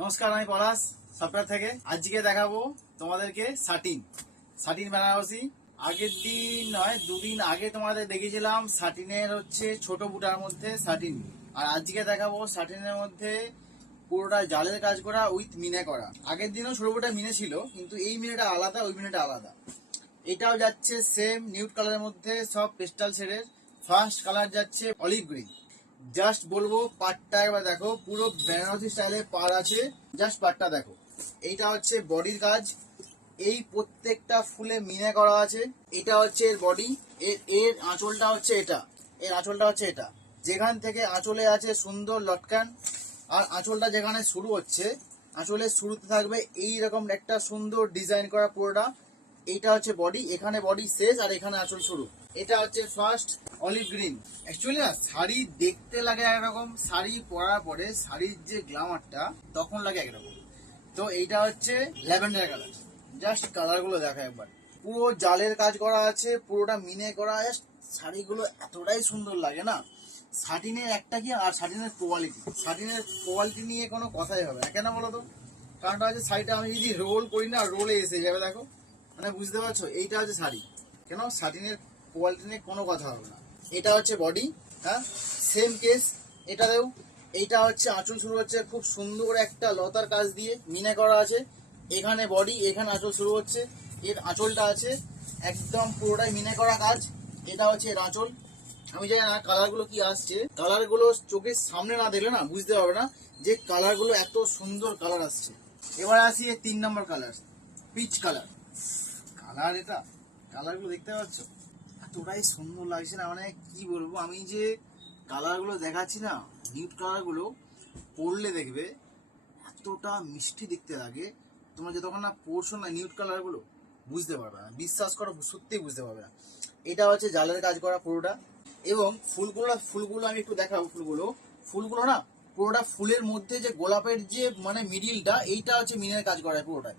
নমস্কার, আমি পলাশ সফটওয়্যার থেকে। আজকে দেখাবো তোমাদেরকে সাটিন বেনারসি। আগের দিন নয়, দুদিন আগে তোমাদের দেখিয়েছিলাম সাটিনের ছোট বুটার মধ্যে সাটিন। আর আজকে দেখাবো সাটিনের মধ্যে পুরোটা জালের কাজ করা উইথ মিনে করা। আগের দিনও ছোট বুটা মিনে ছিল, কিন্তু এই মিনেটা আলাদা, ওই মিনেটা আলাদা। এটাও যাচ্ছে সেম নিউড কালারের মধ্যে, সব পেস্টাল শেডের। ফার্স্ট কালার যাচ্ছে অলিভ গ্রিন। জাস্ট বলবো পাটটা একবার দেখো, পুরো বেনারসি স্টাইলে পার আছে। জাস্ট পাটটা দেখো। এইটা হচ্ছে বডির কাজ, এই প্রত্যেকটা ফুলে মিনে করা আছে। এটা হচ্ছে এর বডি, এর আঁচলটা হচ্ছে এটা, এর আঁচলটা হচ্ছে এটা। যেখান থেকে আঁচলে আছে সুন্দর লটকান, আর আঁচলটা যেখানে শুরু হচ্ছে, আঁচলের শুরুতে থাকবে এইরকম একটা সুন্দর ডিজাইন করা পুরোটা। এইটা হচ্ছে বডি, এখানে বডি শেষ আর এখানে আঁচল শুরু। এটা হচ্ছে ফার্স্ট অলিভ গ্রিন। অ্যাকচুয়ালি না, শাড়ি দেখতে লাগে একরকম, শাড়ি পরার পরে শাড়ির যে গ্ল্যামারটা তখন লাগে একরকম। তো এইটা হচ্ছে ল্যাভেন্ডার কালার। জাস্ট কালার গুলো দেখো একবার, পুরো জালের কাজ করা আছে, পুরোটা মিনে করা। জাস্ট শাড়িগুলো এতটাই সুন্দর লাগে না। সাটিনের একটা কি, আর সাটিনের কোয়ালিটি নিয়ে কোনো কথাই হবে না। কেন বলো তো? কারণটা হচ্ছে শাড়িটা আমি যদি রোল করি না, রোলে এসে যাবে। দেখো, মানে বুঝতে পারছো, এইটা হচ্ছে শাড়ি। কেন? সাটিনের কোয়ালিটি নিয়ে কোনো কথা হবে না। এটা হচ্ছে বডি, হ্যাঁ, সেম কেস। এটাতেও এইটা হচ্ছে আঁচল শুরু হচ্ছে খুব সুন্দর একটা লতার কাজ দিয়ে মিনে করা আছে। এখানে বডি, এখানে আঁচল শুরু হচ্ছে। এর আঁচলটা আছে একদম পুরোটাই মিনে করা কাজ। এটা হচ্ছে এর আঁচল। আমি জানি না কালারগুলো কি আসছে, কালারগুলো চোখের সামনে না দেখলে না বুঝতে পারবে না যে কালারগুলো এত সুন্দর কালার আসছে। এবার আসি 3 নম্বর কালার, পিচ কালার। কালার, এটা কালারগুলো দেখতে পাচ্ছ, এতটাই সুন্দর লাগছে না, মানে কি বলবো। আমি যে কালারগুলো দেখাচ্ছি না, নিউড কালারগুলো পরলে দেখবে এতটা মিষ্টি দেখতে লাগে। তোমরা যতক্ষণ না পরছো না নিউড কালারগুলো, বুঝতে পারবে না। বিশ্বাস করো, সত্যিই বুঝতে পারবে না। এটা হচ্ছে জালের কাজ করা পুরোটা। এবং ফুলগুলো আমি একটু দেখাবো। ফুলগুলো না, পুরোটা ফুলের মধ্যে যে গোলাপের যে মানে মিডিলটা, এইটা হচ্ছে মিনের কাজ করা পুরোটাই।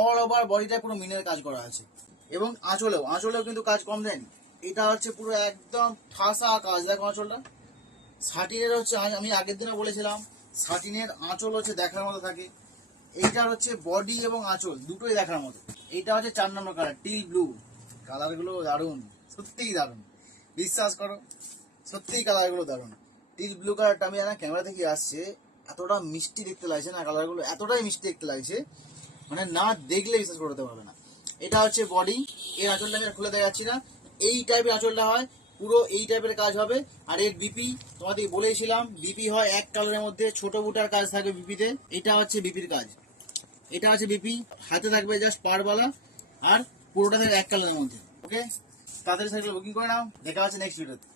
অল ওভার বডিটা পুরো মিনের কাজ করা আছে। এবং আঁচলেও কিন্তু কাজ কম দেয়নি। এটা হচ্ছে পুরো একদম ঠাসা কাজ। দেখো আঁচলটা। সাটিনের আমি আগের দিনে বলেছিলাম, সাটিনের আঁচল দেখার মতো থাকে। এইটার বডি এবং আঁচল দুটোই দেখার মতো। এইটা হচ্ছে 4 নম্বর কালার, টিল ব্লু। কালারগুলো দারুণ, সত্যিই দারুণ। বিশ্বাস করো, সত্যিই কালারগুলো দারুণ। টিল ব্লু কালারটা আমি জানা ক্যামেরা থেকে আসছে, এতটা মিষ্টি দেখতে লাগছে না, কালারগুলো এতটাই মিষ্টি দেখতে লাগছে, মানে না দেখলে বিশ্বাস করতে পারবে না। এটা হচ্ছে বডি, এর আঁচলটা আমি খুলে দেখাচ্ছি না। এই টাইপের আঁচলটা হয়, পুরো এই টাইপের কাজ হবে। আর এর বিপি তোমাদের বলেছিলাম, বিপি হয় এক কালারের মধ্যে, ছোট বুটার কাজ থাকবে বিপিতে। এটা হচ্ছে বিপির কাজ, এটা হচ্ছে বিপি। হাতে থাকবে জাস্ট পারবালা, আর পুরোটা থাকবে এক কালারের মধ্যে। ওকে, তাড়াতাড়ি সাইকেল বুকিং করে নাও। দেখা হচ্ছে নেক্সট ভিডিওতে।